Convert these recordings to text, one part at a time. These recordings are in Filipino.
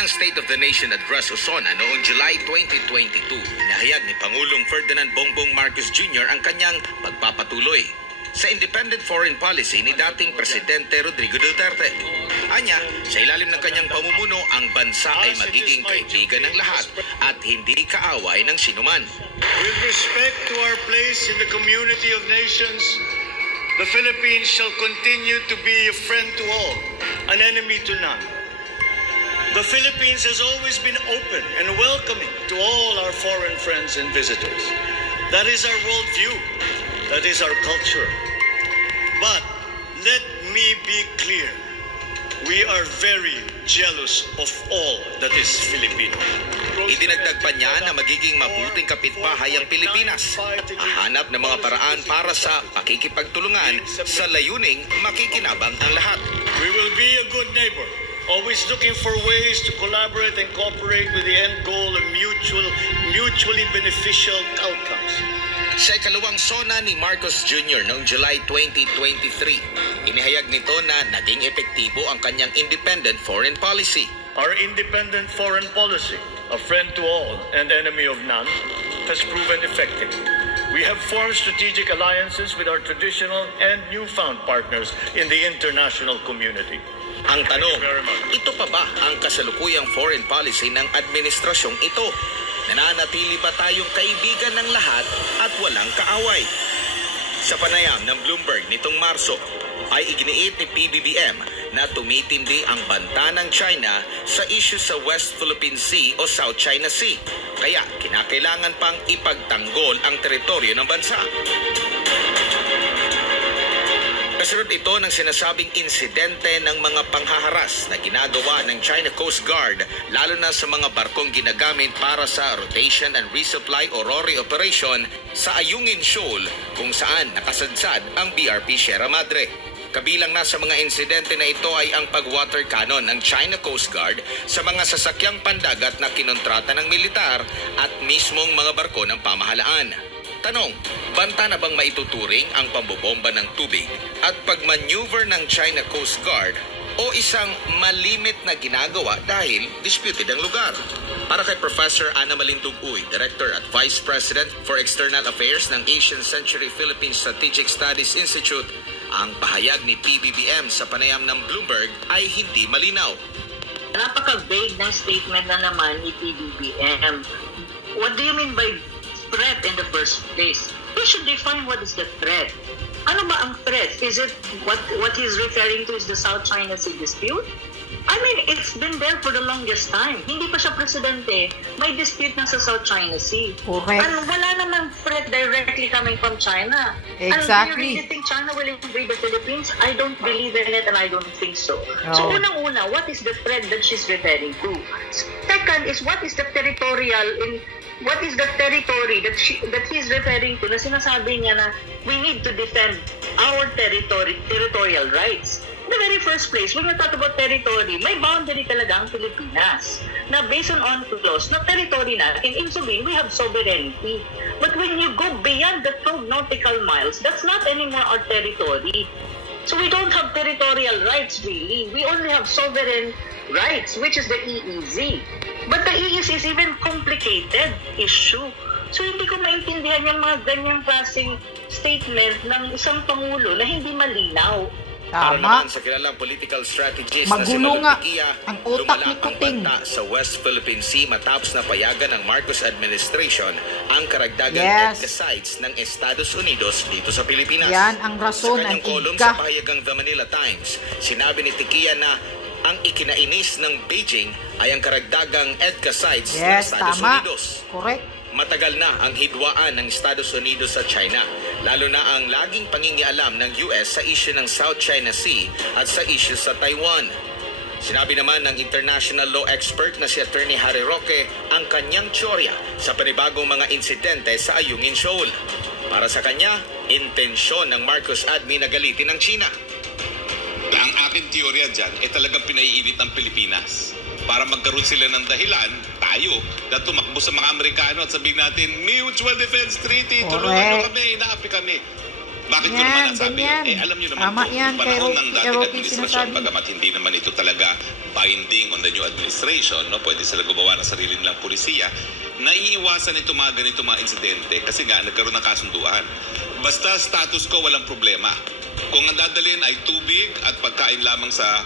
unang State of the Nation Address o SONA noong July 2022, inahayag ni Pangulong Ferdinand Bongbong Marcos Jr. ang kanyang pagpapatuloy sa independent foreign policy ni dating Presidente Rodrigo Duterte. Anya, sa ilalim ng kanyang pamumuno, ang bansa ay magiging kaibigan ng lahat at hindi kaaway ng sinuman. With respect to our place in the community of nations, the Philippines shall continue to be a friend to all, an enemy to none. The Philippines has always been open and welcoming to all our foreign friends and visitors. That is our worldview. That is our culture. But let me be clear. We are very jealous of all that is Filipino. Idinagdag pa niya na magiging mabuting kapitbahay ang Pilipinas at hahanap ng mga paraan para sa pakikipagtulungan sa layuning makikinabang ang lahat. We will be a good neighbor, always looking for ways to collaborate and cooperate with the end goal of mutually beneficial outcomes. Sa ikalawang SONA ni Marcos Jr. noong July 2023, inihayag nito na naging epektibo ang kanyang independent foreign policy. Our independent foreign policy, a friend to all and enemy of none, has proven effective. We have formed strategic alliances with our traditional and newfound partners in the international community. Ang tanong, ito pa ba ang kasalukuyang foreign policy ng administrasyong ito? Nananatili ba tayong kaibigan ng lahat at walang kaaway? Sa panayam ng Bloomberg nitong Marso, ay iginiit ni PBBM na tumitindi ang banta ng China sa issue sa West Philippine Sea o South China Sea. Kaya kinakailangan pang ipagtanggol ang teritoryo ng bansa. Kasunod ito ng sinasabing insidente ng mga panghaharas na ginagawa ng China Coast Guard lalo na sa mga barkong ginagamit para sa rotation and resupply o RORE operation sa Ayungin Shoal kung saan nakasadsad ang BRP Sierra Madre. Kabilang na sa mga insidente na ito ay ang pag-water cannon ng China Coast Guard sa mga sasakyang pandagat na kinontrata ng militar at mismong mga barko ng pamahalaan. Tanong, banta na bang maituturing ang pambobomba ng tubig at pagmaneuver ng China Coast Guard o isang malimit na ginagawa dahil disputed ang lugar? Para kay Professor Ana Malindog Uy, Director at Vice President for External Affairs ng Asian Century Philippine Strategic Studies Institute, ang pahayag ni PBBM sa panayam ng Bloomberg ay hindi malinaw. Napaka-vague ng statement na naman ni PBBM. What do you mean by threat in the first place? We should define what is the threat. Ano ba ang threat? Is it what he's referring to is the South China Sea dispute? I mean, it's been there for the longest time. Hindi pa siya presidente, may dispute na sa South China Sea. Correct. And wala namang threat directly coming from China. Exactly. And do you really think China will invade the Philippines? I don't believe in it and I don't think so. No. So unang-una, what is the threat that she's referring to? Second is what is the territory that he's referring to na sinasabi niya na we need to defend our territorial rights. In the very first place, when you talk about territory, may boundary talaga ang Pilipinas na based on UNCLOS na territory natin, in sabihin, we have sovereignty. But when you go beyond the 12 nautical miles, that's not anymore our territory. So we don't have territorial rights really. We only have sovereign rights, which is the EEZ. But the EEZ is even complicated issue. So hindi ko maintindihan yung mga ganyang klaseng statement ng isang pangulo na hindi malinaw. Tama. Sa kilalang political strategist Magulo na nga si Tikia, ang utak ni lumala ang Kuting banta sa West Philippine Sea matapos na payagan ng Marcos administration ang karagdagang EDCA sites ng Estados Unidos dito sa Pilipinas. Yan ang rason sa ng kanyang kolum EDCA. sa pahayagang The Manila Times, sinabi ni Tikia na ang ikinainis ng Beijing ay ang karagdagang EDCA sites ng Estados Unidos. Correct. Matagal na ang hidwaan ng Estados Unidos sa China, lalo na ang laging pangingialam ng US sa issue ng South China Sea at sa issue sa Taiwan. Sinabi naman ng international law expert na si Attorney Harry Roque ang kanyang teorya sa panibagong mga insidente sa Ayungin Shoal. Para sa kanya, intensyon ng Marcos admin na galitin ng China. Ang aking teorya dyan ay talagang pinaiinit ng Pilipinas para magkaroon sila ng dahilan, tayo, na tumakbo sa mga Amerikano at sabihin natin, Mutual Defense Treaty, tulungan nyo kami, inaapi kami. Bakit ko naman nasabi yun? ganyan. Alam niyo naman Tama po, yan, noong panahon ng dating Rocky administrasyon, sinasabi. bagamat hindi naman ito talaga binding on the new administration, no? Pwede sila gumawa ng sarili nilang pulisiya, naiiwasan itong mga ganito mga insidente kasi nga nagkaroon ng kasunduan. Basta status quo, walang problema. Kung ang dadalhin ay tubig at pagkain lamang sa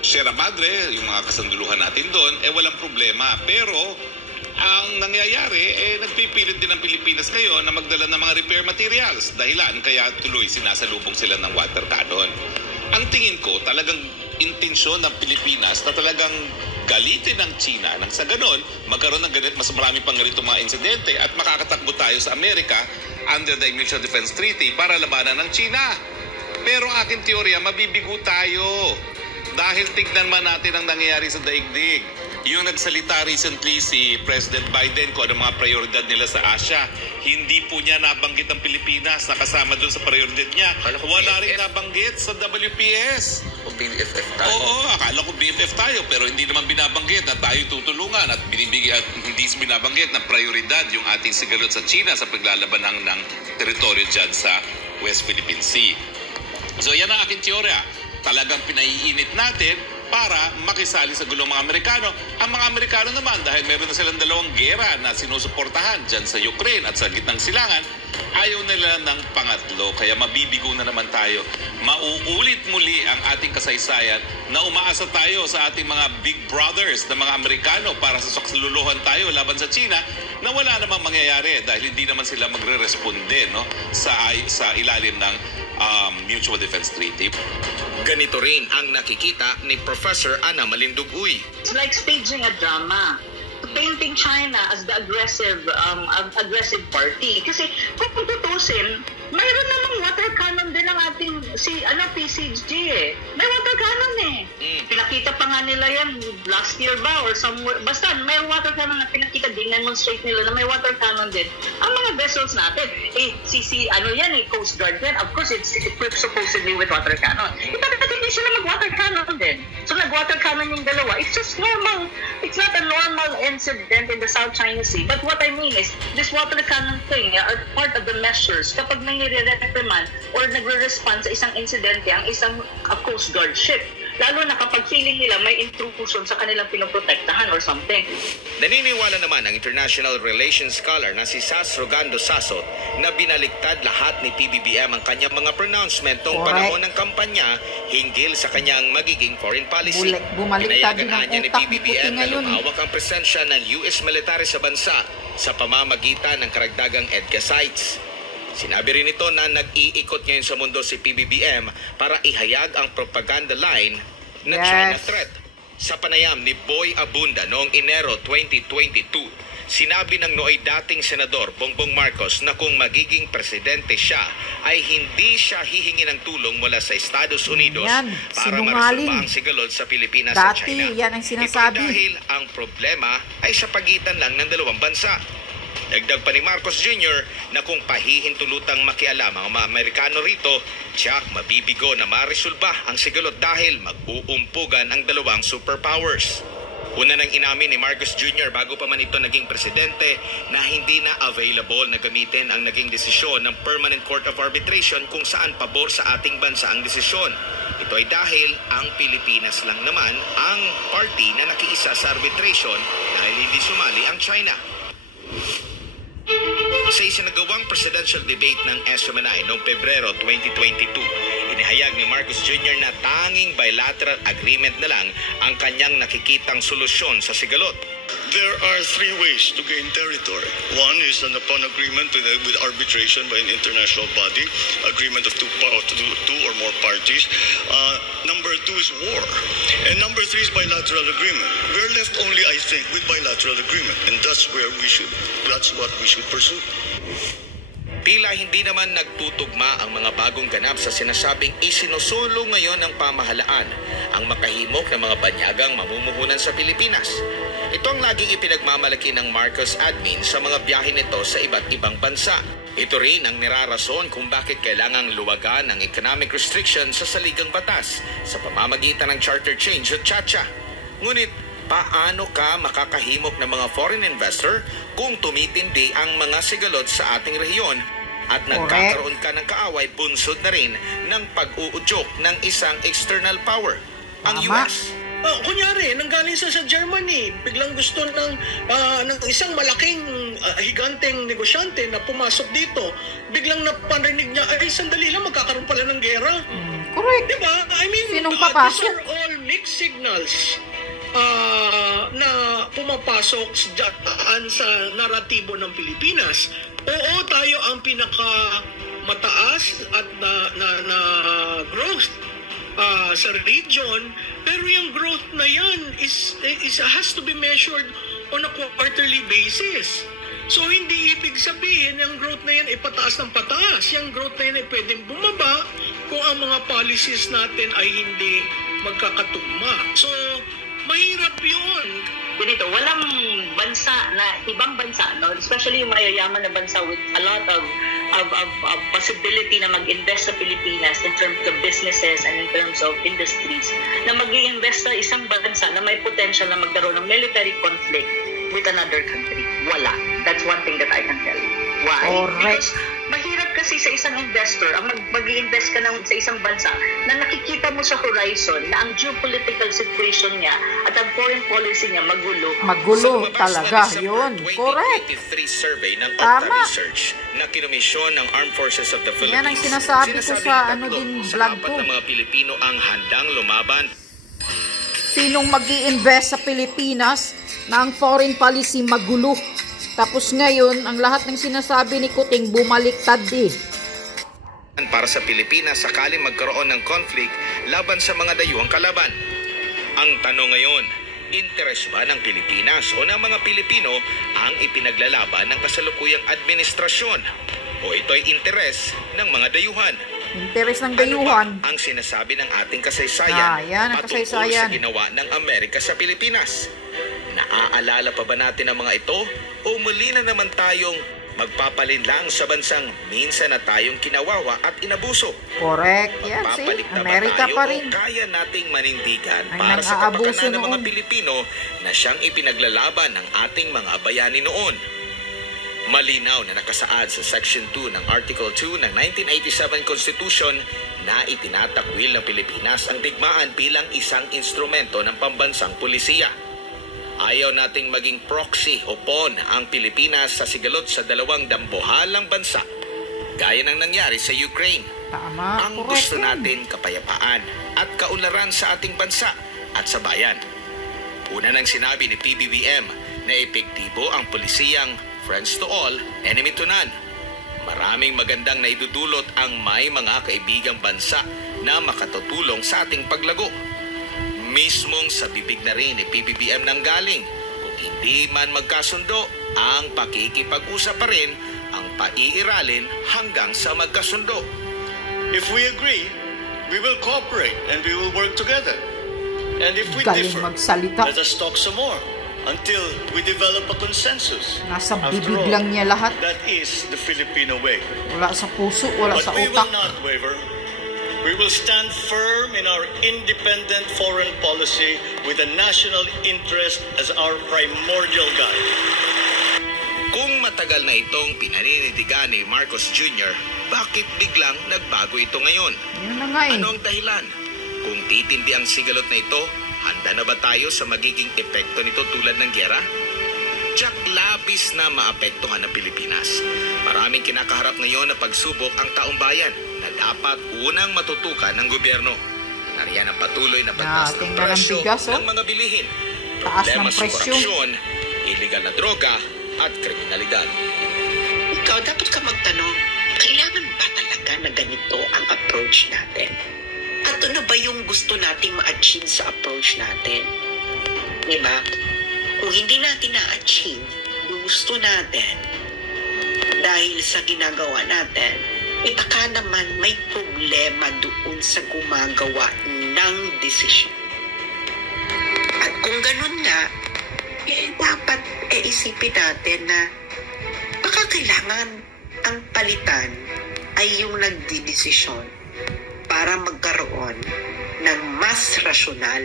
Sierra Madre, yung mga kasanduluhan natin doon, walang problema. Pero ang nangyayari, nagpipilit din ang Pilipinas ngayon na magdala ng mga repair materials. Dahilan, kaya tuloy sinasalubong sila ng water cannon. Ang tingin ko, talagang intensyon ng Pilipinas na talagang galitin ng China nang sa ganon, magkaroon ng ganit, mas marami pang ganito mga insidente at makakatakbo tayo sa Amerika under the Mutual Defense Treaty para labanan ng China. Pero aking teorya, mabibigo tayo dahil tignan man natin ang nangyayari sa daigdig. Yung nagsalita recently si President Biden kung ano mga prioridad nila sa Asia, hindi po niya nabanggit ang Pilipinas, nakasama doon sa prioridad niya. Wala rin nabanggit sa WPS. O BFF tayo. Oo, akala ko BFF tayo, pero hindi naman binabanggit na tayo tutulungan at binibigyan at hindi binabanggit na prioridad yung ating sigalot sa China sa paglalaban ng teritoryo dyan sa West Philippine Sea. So yan ang aking teorya. Talagang pinaiinit natin para makisali sa gulong mga Amerikano. Ang mga Amerikano naman, dahil meron na silang dalawang gera na sinusuportahan dyan sa Ukraine at sa gitnang silangan, ayaw nila ng pangatlo. Kaya mabibigo na naman tayo. Mauulit muli ang ating kasaysayan na umaasa tayo sa ating mga big brothers na mga Amerikano para sa saksaluluhan tayo laban sa China na wala namang mangyayari dahil hindi naman sila magre-responde, no, sa ilalim ng Mutual Defense Treaty. Ganito rin ang nakikita ni Professor Ana Malinduguy. It's like staging a drama. Painting China as the aggressive party. Kasi kung tutusin, mayroon namang water cannon din ang ating PCG eh. May water cannon eh. Pinakita pa nga nila yan last year ba or somewhere. Basta may water cannon na pinakita, demonstrate nila na may water cannon din. Ang mga vessels natin, Coast Guard yan. Of course, it's equipped supposedly with water cannon. Bakit hindi sila mag-water cannon din? So nag-water cannon yung dalawa. It's just normal. It's not a normal incident in the South China Sea. But what I mean is, this water cannon thing are part of the measures kapag may nire-reprimand or nagre-respond sa isang insidente ang isang Coast Guard ship. Lalo na kapag feeling nila may intrusion sa kanilang pinoprotektahan or something. Naniniwala naman ang international relations scholar na si Sas Rogando Sasot na binaliktad lahat ni PBBM ang kanyang mga pronouncement noong panahon ng kampanya hinggil sa kanyang magiging foreign policy. Bumaliktad din ang Pinayagan niya ni utak ni PBBM Putin na ngayon. lumawak ang presensya ng US military sa bansa sa pamamagitan ng karagdagang EDCA sites. Sinabi rin ito na nag-iikot ngayon sa mundo si PBBM para ihayag ang propaganda line na China threat. Sa panayam ni Boy Abunda noong Enero 2022, sinabi ng nooy dating Senador Bongbong Marcos na kung magiging presidente siya, ay hindi siya hihingi ng tulong mula sa Estados Unidos para maresolba ang sigalot sa Pilipinas at China. Yan ang sinasabi. Ito dahil ang problema ay sa pagitan lang ng dalawang bansa. Dagdag pa ni Marcos Jr. na kung pahihintulutang makialam ang mga Amerikano rito, tiyak mabibigo na maresolba ang sigalot dahil mag-uumpugan ang dalawang superpowers. Una nang inamin ni Marcos Jr. bago pa man ito naging presidente na hindi na available na gamitin ang naging desisyon ng Permanent Court of Arbitration kung saan pabor sa ating bansa ang desisyon. Ito ay dahil ang Pilipinas lang naman ang party na nakiisa sa arbitration dahil hindi sumali ang China. Sa isinagawang presidential debate ng SMNI noong Pebrero 2022, inihayag ni Marcos Jr. na tanging bilateral agreement na lang ang kanyang nakikitang solusyon sa sigalot. There are three ways to gain territory. One is upon agreement with arbitration by an international body, agreement of two or more parties. Number two is war. And number three is bilateral agreement. We're left only, I think, with bilateral agreement. And that's what we should pursue. Tila hindi naman nagtutugma ang mga bagong ganap sa sinasabing isinusulong ngayon ng pamahalaan ang makahimok ng mga banyagang mamumuhunan sa Pilipinas. Ito ang laging ipinagmamalaki ng Marcos admin sa mga biyahe nito sa iba't ibang bansa. Ito rin ang nirarason kung bakit kailangang luwagan ang economic restrictions sa saligang batas sa pamamagitan ng charter change at CHACHA. Ngunit, paano ka makakahimok ng mga foreign investor kung tumitindi ang mga sigalot sa ating rehiyon At nagkakaroon ka ng kaaway, bunsod na rin ng pag-uudyok ng isang external power, ang Tama. US. Kunyari, nanggaling sa Germany, biglang gusto ng isang malaking higanteng negosyante na pumasok dito, biglang naparinig niya, ay sandali lang, magkakaroon pala ng gera. Correct. Diba? I mean, Sinong these papasok? are all mixed signals na pumapasok dyan sa naratibo ng Pilipinas. Oo, tayo ang pinaka mataas at na growth sa region, pero yung growth na yan has to be measured on a quarterly basis. So hindi ibig sabihin yung growth na yan ay pataas ng pataas. Yung growth na yan ay pwedeng bumaba kung ang mga policies natin ay hindi magkakatugma. So mahirap yun. Ganito, walang bansa na, ibang bansa, no? Especially yung mayayaman na bansa with a lot of possibility na mag-invest sa Pilipinas in terms of businesses and in terms of industries, na mag-i-invest sa isang bansa na may potential na magkaroon ng military conflict with another country. Wala. That's one thing that I can tell you. Why? Correct. Because mahirap kasi sa isang investor ang mag-i-invest ka sa isang bansa na nakikita mo sa horizon na ang geopolitical situation niya at ang foreign policy niya magulo. Magulo Sa talaga lumabas na yun. December Correct. 2023 survey ng Tama. Okta Research na kinomisyon ng Armed Forces of the Philippines. Yan ang sinasabi ko Sinasabing sa tatlo din sa vlog apat ko. na mga Pilipino ang handang lumaban. Sinong mag-i-invest sa Pilipinas na ang foreign policy magulo? Tapos ngayon, ang lahat ng sinasabi ni Kuting bumaliktad Para sa Pilipinas sakaling magkaroon ng conflict laban sa mga dayuhang kalaban. Ang tanong ngayon, interes ba ng Pilipinas o ng mga Pilipino ang ipinaglalaban ng kasalukuyang administrasyon? O ito'y interes ng mga dayuhan? Interes ng Ano dayuhan. ba ang sinasabi ng ating kasaysayan Yan ang patungkol kasaysayan. sa ginawa ng Amerika sa Pilipinas? Naaalala pa ba natin ang mga ito? O muli na naman tayong magpapalinlang sa bansang minsan na tayong kinawawa at inabuso? Correct. Yan, see? Magpapalit na ba Amerika tayo pa o rin. kaya nating manindigan Ay, para sa nang-aabuso kapakanan ng mga noon. Pilipino na siyang ipinaglalaban ng ating mga bayani noon? Malinaw na nakasaad sa Section 2 ng Article 2 ng 1987 Constitution na itinatakwil ng Pilipinas ang digmaan bilang isang instrumento ng pambansang pulisiya. Ayaw nating maging proxy o pawn ang Pilipinas sa sigalot sa dalawang dambuhalang bansa, gaya ng nangyari sa Ukraine. Tama. Ang Correct gusto yan. natin kapayapaan at kaunlaran sa ating bansa at sa bayan. Una nang sinabi ni PBBM na epektibo ang pulisiyang friends to all, enemy to none. Maraming magandang naidudulot ang may mga kaibigang bansa na makatutulong sa ating paglago. Mismong sa bibig na rin ni PBBM nanggaling, kung hindi man magkasundo, ang pakikipag-usap pa rin ang paiiralin hanggang sa magkasundo. If we agree, we will cooperate and we will work together. And if we Galing differ, magsalita. let us talk some more until we develop a consensus. Nasa After bibig all, lang niya lahat. that is the Filipino way. Wala sa puso, wala But sa we utak. will not waver. We will stand firm in our independent foreign policy with the national interest as our primordial guide. Kung matagal na itong pinaninindigan ni Marcos Jr., bakit biglang nagbago ito ngayon? Yun na nga eh. Ano ang dahilan? Kung titindi ang sigalot na ito, handa na ba tayo sa magiging epekto nito tulad ng gyera? Jack, labis na maapektuhan ng Pilipinas. Maraming kinakaharap ngayon na pagsubok ang taong bayan na dapat unang matutukan ng gobyerno. Nariyan ang patuloy na pagtaas ng tingnan ang presyo bigas, oh. ng mga bilihin. Taas ng Problema sa presyo. korupsyon, iligal na droga at kriminalidad. Ikaw, dapat ka magtanong, kailangan ba talaga na ganito ang approach natin? At ano ba yung gusto nating ma-achieve sa approach natin? Diba? Kung hindi natin na-achieve, gusto natin, dahil sa ginagawa natin, baka naman may problema doon sa gumagawa ng desisyon. At kung ganun nga, dapat isipin natin na baka kailangan ang palitan ay yung nagdidesisyon para magkaroon ng mas rasyonal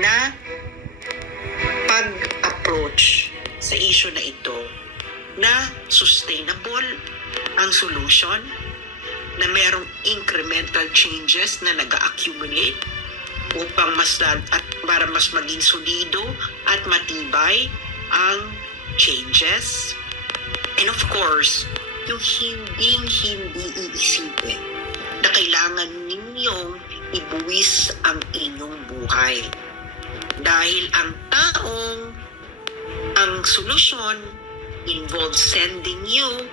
na pag-approach sa issue na ito na sustainable ang solution, na merong incremental changes na nag-accumulate upang para mas maging solido at matibay ang changes. And of course, yung hindi iisipin na kailangan ninyong ibuwis ang inyong buhay. Dahil ang solusyon involves sending you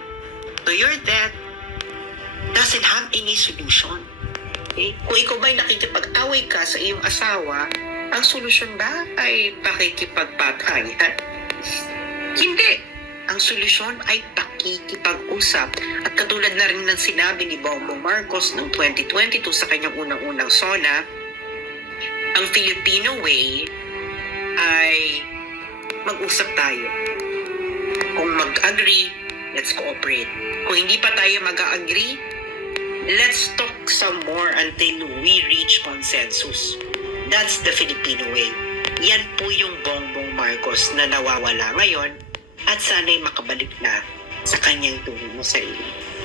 to your death doesn't have any solution. Okay? Kung ikaw ba'y nakikipag-away ka sa iyong asawa, ang solusyon ba ay pakikipagpatayan? Hindi. Ang solusyon ay pakikipag-usap. At katulad na rin ng sinabi ni Bongbong Marcos noong 2022 sa kanyang unang-unang SONA, ang Filipino way ay mag-usap tayo. Kung mag-agree, let's cooperate. Kung hindi pa tayo mag-agree, let's talk some more until we reach consensus. That's the Filipino way. Yan po yung Bongbong Marcos na nawawala ngayon at sana'y makabalik na sa kanyang tungo sa iyo.